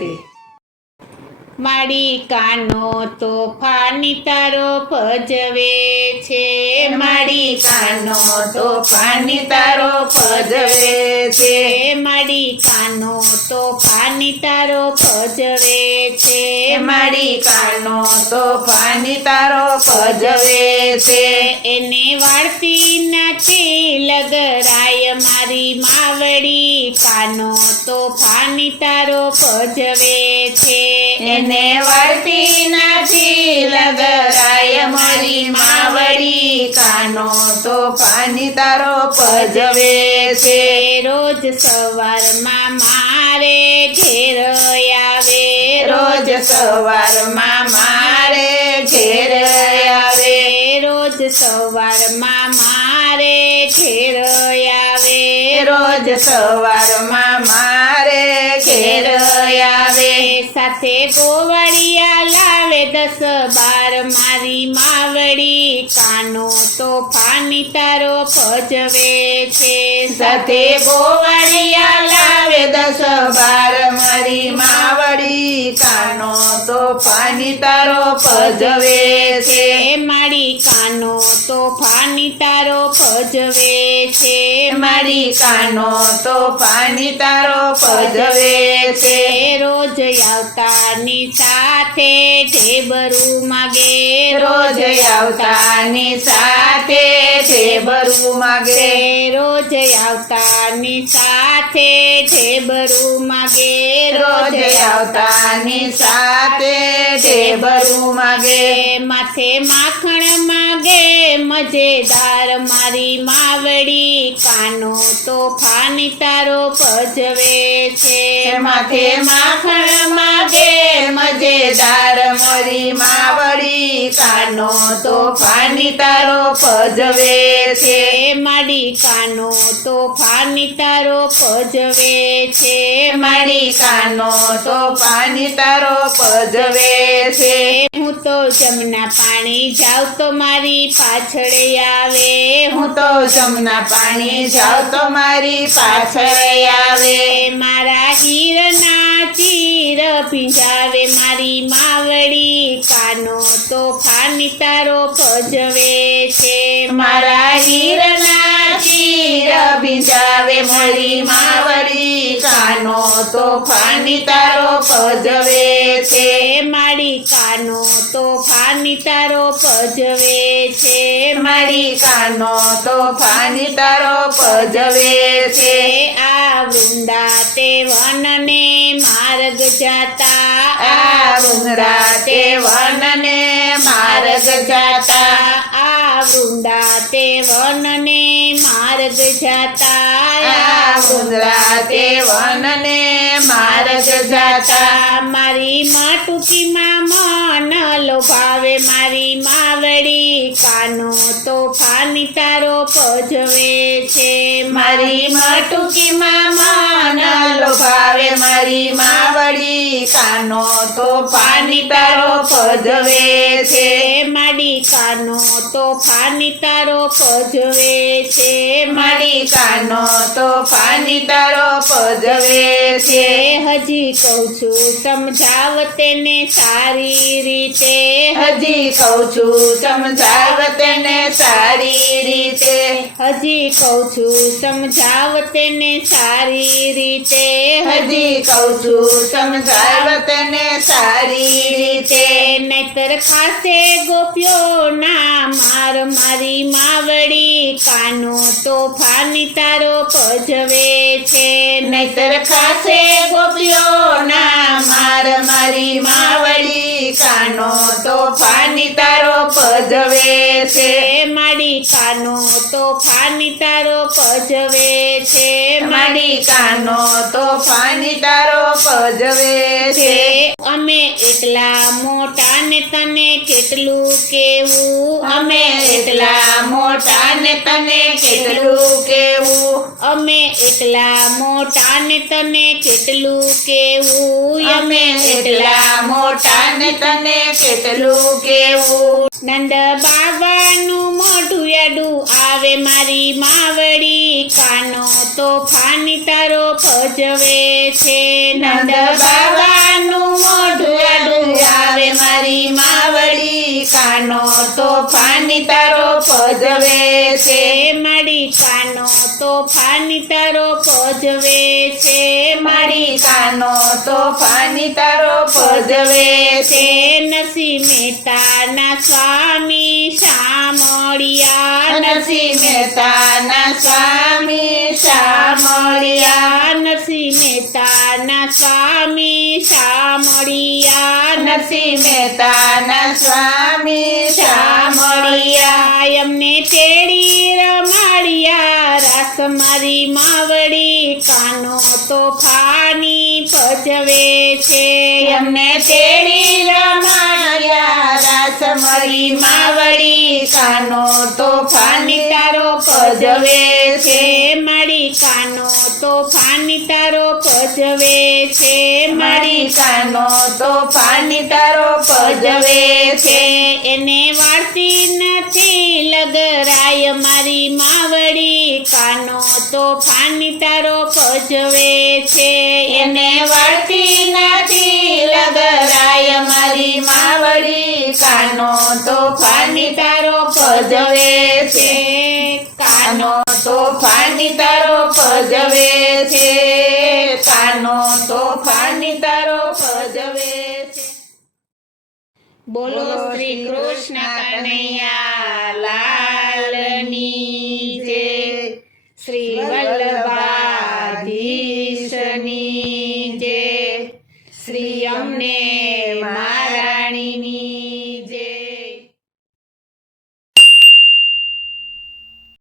રાધે। મારી કાનો તોફાની તારો ભજવે છે, મારી કાનો તોફાની તારો ભજવે છે, મારી કાનો તોફાની તારો ભજવે છે, મારી કાનો તોફાની તારો ભજવે છે। એને વાળતી નથી લગરાય મારી માવડી, કાનો તોફાની તારો ભજવે છે, એને વાળતી નથી લગરાય મારી માવડી, કાનો તોફાની તારો ભજવે છે। રોજ સવારમાં મારે ઘેર આવે, રોજ સવારમાં મારે ઘેર આવે, રોજ સવારમાં મારે ઘેર આવે, રોજ સવારમાં મારે ઘેર આવે। સાથે ગોવાળિયા લાવે 10-12 મારી માવડી, કાનો તોફાની તારો ભજવે છે, સાથે ગોવાળિયા લાવે 10-12 મારી માવડી, કાનો તોફાની તારો ભજવે છે। મારી કાનો તોફાની તારો ભજવે છે, મારી કાનો તોફાની તારો ભજવે છે। રોજ આવતાની સાથે ઢેબરું માગે, રોજ આવતાની સાથે ઢેબરું માગે, રોજ આવતાની સાથે ઢેબરું માગે, રોજ આવતાની સાથે ઢેબરું માગે, માથે માખણ માગે મજેદાર મારી માવડી, કાનો તોફાની તારો ભજવે છે, માથે માખણ માગે મજેદાર મારી માવડી, કાનો તોફાની તારો ભજવે છે। મારી કાનો તોફાની તારો ભજવે છે, મારી કાનો તોફાની તારો ભજવે છે। હું તો જમના પાણી જાઉં તો મારી પાછળ આવે, હું તો જમના પાણી જાઉં તો મારી પાછળ આવે, મારા હીરના ચીર ભીંજાવે મારી માવડી, કાનો તોફાની તારો ભજવે છે, મારા હીરના ચીર ભીંજાવે મારી માવડી, કાનો તોફાની તારો ભજવે છે। મારી કાનો તોફાની તારો ભજવે છે, મારી કાનો તોફાની તારો ભજવે છે। આ વૃંદા તે વનને માર્ગ જાતા, આ વૃંદા તે વનને માર્ગ જાતા, આ વૃંદા તે વનને માર્ગ જાતા, આ વૃંદા તે વનને માર્ગ જાતા, મારી માટુકીમાં મન લોભાવે મારી માવડી, કાનો તોફાની તારો ભજવે છે, મારી માટુકીમાં મન લોભાવે મારી માવડી, કાનો તોફાની તારો ભજવે છે। મારી કાનો તોફાની તારો ભજવે છે, મારી કાનો તોફાની તારો ભજવે છે। હજી કહું છું સમજાવ તેને સારી રીતે, હજી કહું છું સમજાવ તેને સારી રીતે, હજી કહું છું સમજાવ તેને સારી રીતે, હજી કહું છું સમજાવ તેને સારી રીતે, નહીતર ખાસે ગોપ્યો ના માર મારી માવડી, કાનો તોફાની તારો ભજવે છે, નહીતર ખાસે ગોપીઓ ના માર મારી માવડી, કાનો તોફાની તારો ભજવે છે। મારી કાનો તોફાની તારો ભજવે છે, મારી કાનો તોફાની તારો ભજવે છે। અમે એટલા મોટા ને તને કેટલું કેવું, અમે એટલા મોટા ને તને કેટલું કેવું, અમે એટલા મોટા ને તને કેટલું કેવું, અમે એટલા મોટા ને તને કેટલું કેવું, નંદ બાબાનું મોઢું યાડું આવે મારી માવડી, કાનો તોફાની તારો ભજવે છે, નંદ બાબા તોફાની તારો ભજવે છે. મારી કાનો તોફાની તારો ભજવે છે. મારી કાનો તોફાની તારો ભજવે છે. નરસિંહ મહેતાના સ્વામી શામળિયા નરસિંહ મહેતાના સ્વામી શામળિયા. નરસિંહ મહેતાના સ્વામી શામળિયા નરસિંહ મહેતાના સ્વામી શામળિયા. અમને તેડી રમાડિયા રાસ મારી માવડી કાનો તોફાની ભજવે છે. એમને તેડી રમાડ્યા રાસ મારી માવડી કાનો તોફાની તારો ભજવે છે. મારી કાનો તોફાની તારો ભજવે છે. મારી કાનો તોફાની તારો ભજવે છે. એને વાળતી નથી લગરાય મારી માવડી કાનો તોફાની તારો ભજવે છે. એને વાળતી નથી લગરાય મારી માવડી કાનો તોફાની તારો ભજવે છે. કાનો તોફાની તારો ભજવે છે. કાનો તોફાની તારો ભજવે છે. બોલો શ્રી કૃષ્ણ કનૈયા લાલની જય. શ્રી વલ્લભાધીશની જય. શ્રી અમને